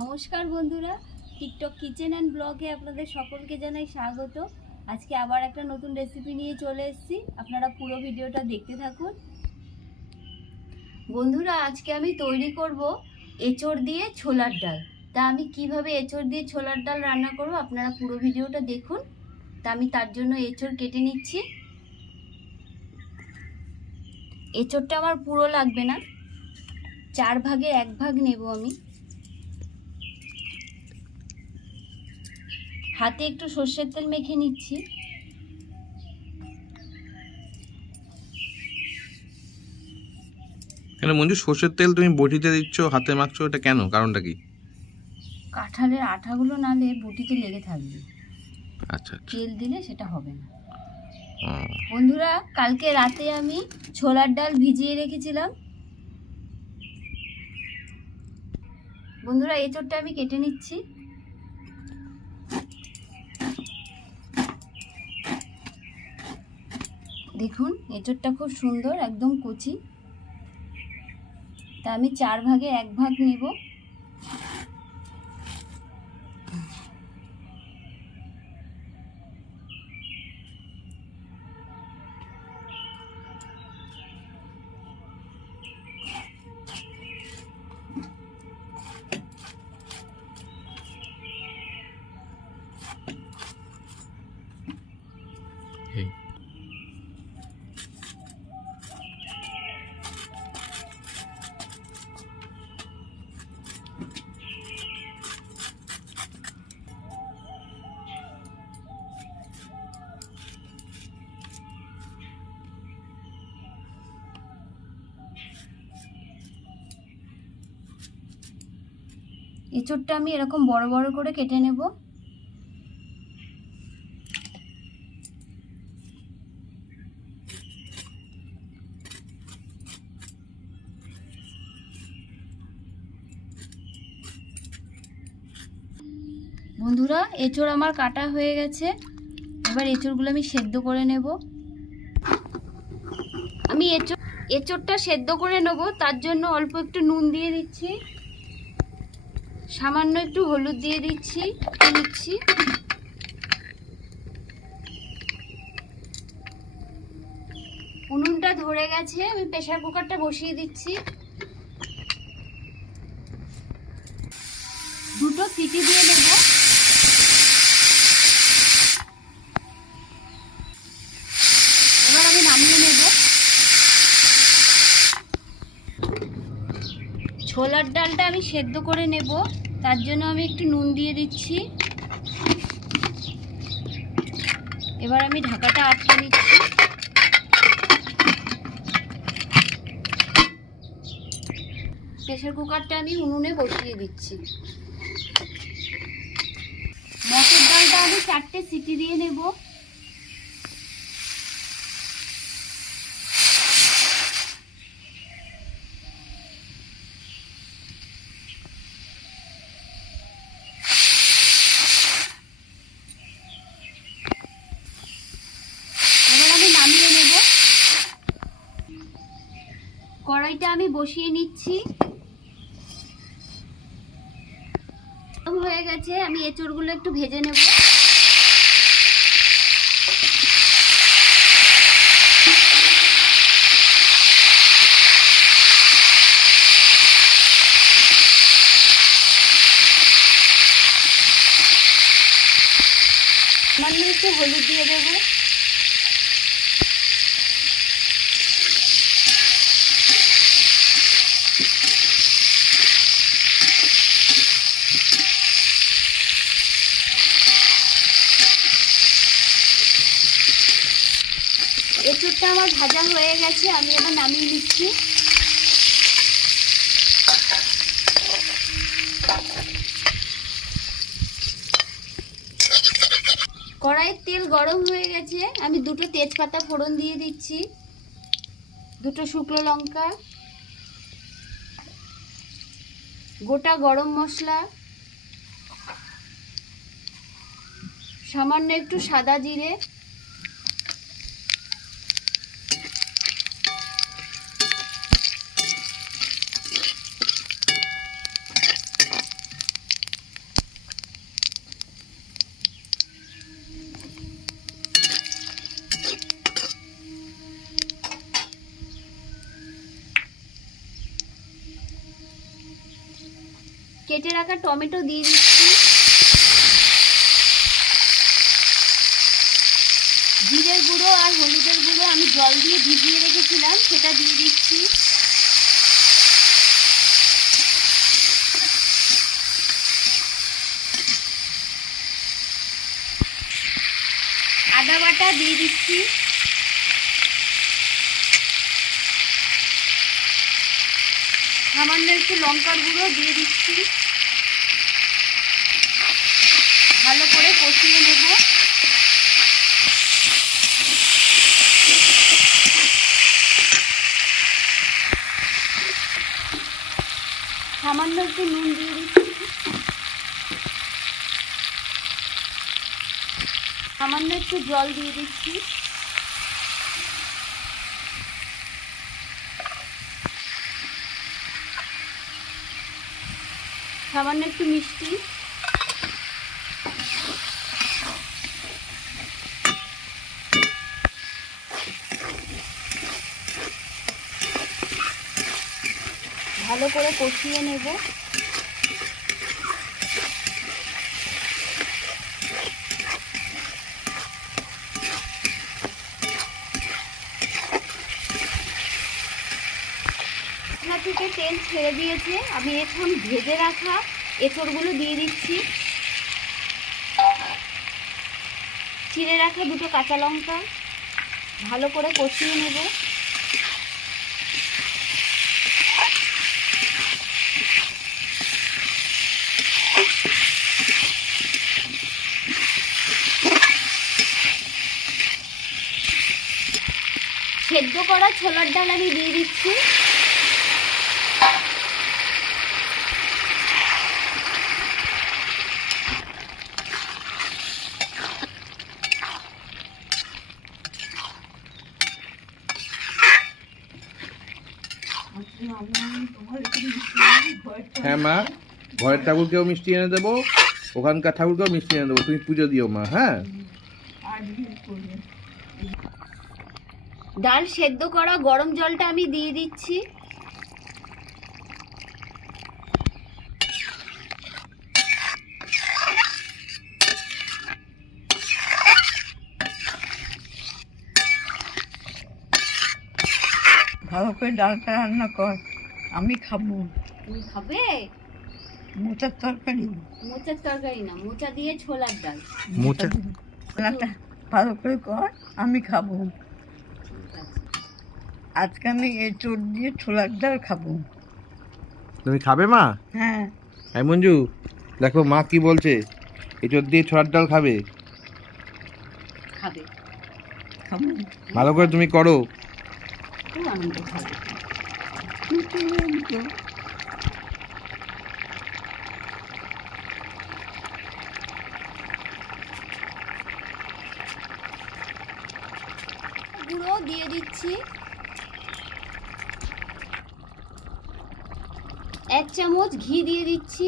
নমস্কার বন্ধুরা TikTok kitchen and ব্লগে আপনাদের সকলকে জানাই স্বাগত। আজকে আবার একটা নতুন রেসিপি নিয়ে চলে এসেছি। আপনারা পুরো ভিডিওটা দেখতে থাকুন। বন্ধুরা, আজকে আমি তৈরি করব এঁচড় দিয়ে ছোলার ডাল। তা আমি কীভাবে এঁচড় দিয়ে ছোলার ডাল রান্না করব আপনারা পুরো ভিডিওটা দেখুন। তা আমি তার জন্য এঁচড় কেটে নিচ্ছি। এঁচড়টা আমার পুরো লাগবে না। চার ভাগে এক ভাগ নেব আমি। হাতে একটু সর্ষের তেল মেখে নিচ্ছি। কেন মঞ্জু সর্ষের তেল তুমি বটিতে দিচ্ছ হাতে মাখছো এটা কেন? কারণটা কি? কাঁঠালের আঠাগুলো নালে বটিতে লেগে থাকবে। আচ্ছা আচ্ছা। তেল দিলে সেটা হবে না। বন্ধুরা কালকে রাতে আমি ছোলার ডাল ভিজিয়ে রেখেছিলাম। বন্ধুরা এঁচড়টা আমি কেটে নিচ্ছি। দেখুন এঁচড়টা খুব সুন্দর একদম কচি। তা আমি চার ভাগে এক ভাগ নেব। এঁচড়টা আমি এরকম বড় বড় করে কেটে নেব। বন্ধুরা, এঁচড় আমার কাটা হয়ে গেছে। এবার এঁচড়গুলো আমি সেদ্ধ করে নেব। আমি এঁচড় এঁচড়টা সেদ্ধ করে নেব, তার জন্য অল্প একটু নুন দিয়ে দিচ্ছি। সামান্য একটু হলুদ দিয়ে দিচ্ছি নিচ্ছি। উনুনটা ধরে গেছে, আমি প্রেশার কুকারটা বসিয়ে দিচ্ছি। দুটো সিটি দিয়ে নেব এবার আমি নামিয়ে নেব ছোলার ডালটা আমি সেদ্ধ করে নেব। তার জন্য আমি একটু নুন দিয়ে দিচ্ছি। এবার আমি ঢাকাটা আটকে নিচ্ছি। প্রেসার কুকারটা আমি উনুনে বসিয়ে দিচ্ছি। মটর ডালটা আমি চারটে সিটি দিয়ে নেব এবার আমি নামিয়ে নেব কড়াইটা আমি বসিয়ে নিচ্ছি। হয়ে গেছে, আমি এঁচড়গুলো একটু ভেজে নেব। সামান্য একটু হলুদ দিয়ে দেবো এঁচুরটা আমার ভাজা হয়ে গেছে, আমি এবার নামিয়ে নিচ্ছি। কড়াইয়ের তেল গরম হয়ে গেছে, আমি দুটো তেজপাতা ফোড়ন দিয়ে দিচ্ছি, দুটো শুকনো লঙ্কা, গোটা গরম মশলা, সামান্য একটু সাদা জিরে কেটে রাখা টমেটো দিয়ে দিচ্ছি। জিরের গুঁড়ো আর হলুদের গুঁড়ো আমি জল দিয়ে ভিজিয়ে রেখেছিলাম, সেটা দিয়ে দিচ্ছি। আদা বাটা দিয়ে দিচ্ছি। সামান্য একটু লঙ্কার গুঁড়ো দিয়ে দিচ্ছি। ভালো করে কষিয়ে নেব। সামান্য একটু নুন দিয়ে দিচ্ছি। সামান্য একটু জল দিয়ে দিচ্ছি। সামান্য একটু মিষ্টি। ভালো করে কষিয়ে নেব। থেকে তেল ছেড়ে দিয়েছে। আমি এখন ভেজে রাখা এঁচড়গুলো দিয়ে দিচ্ছি। চিড়ে রাখা দুটো কাঁচা লঙ্কা ভালো করে কষিয়ে নেব। সেদ্ধ ছোলার ডাল আমি দিয়ে দিচ্ছি। হ্যাঁ মা, ঘরের ঠাকুরকেও মিষ্টি এনে দেবো, ওখানকার ঠাকুরকেও মিষ্টি এনে দেবো, তুমি পুজো দিও মা হ্যাঁ? ডাল সেদ্ধ করা গরম জলটা আমি দিয়ে দিচ্ছি। ভালো করে ডালটা রান্না কর। আমি খাব। তুমি খাবে? মোচার তরকারি। মোচার তরকারি না মোচা দিয়ে ছোলার ডাল। মোচা ভালো করে কর আমি খাব। আজকে আমি এঁচড় দিয়ে ছোলার ডাল খাব। তুমি খাবে মা? হ্যাঁ। হ্যাঁ মঞ্জু দেখো মা কি বলছে এচোর দিয়ে ছোলার ডাল খাবে? খাবে। খাব। ভালো করে তুমি করো। খুব আনন্দ খাবে গুঁড়ো দিয়ে দিচ্ছি। এক চামচ ঘি দিয়ে দিচ্ছি।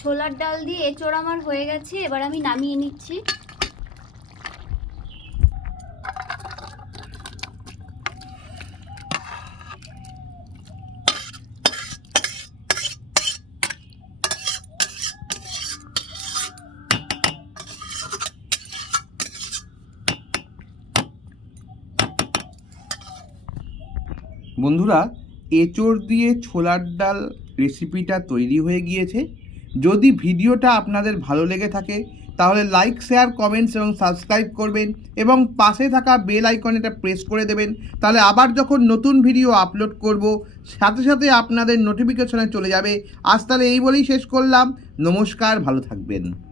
ছোলার ডাল দিয়ে এঁচড় আমার হয়ে গেছে, এবার আমি নামিয়ে নিচ্ছি। বন্ধুরা, এঁচড় দিয়ে ছোলার ডাল রেসিপিটা তৈরি হয়ে গিয়েছে। যদি ভিডিওটা আপনাদের ভালো লেগে থাকে, তাহলে লাইক শেয়ার কমেন্টস এবং সাবস্ক্রাইব করবেন এবং পাশে থাকা বেল আইকনটা প্রেস করে দেবেন। তাহলে আবার যখন নতুন ভিডিও আপলোড করব, সাথে সাথে আপনাদের নোটিফিকেশনে চলে যাবে। আজ তাহলে এই বলেই শেষ করলাম। নমস্কার, ভালো থাকবেন।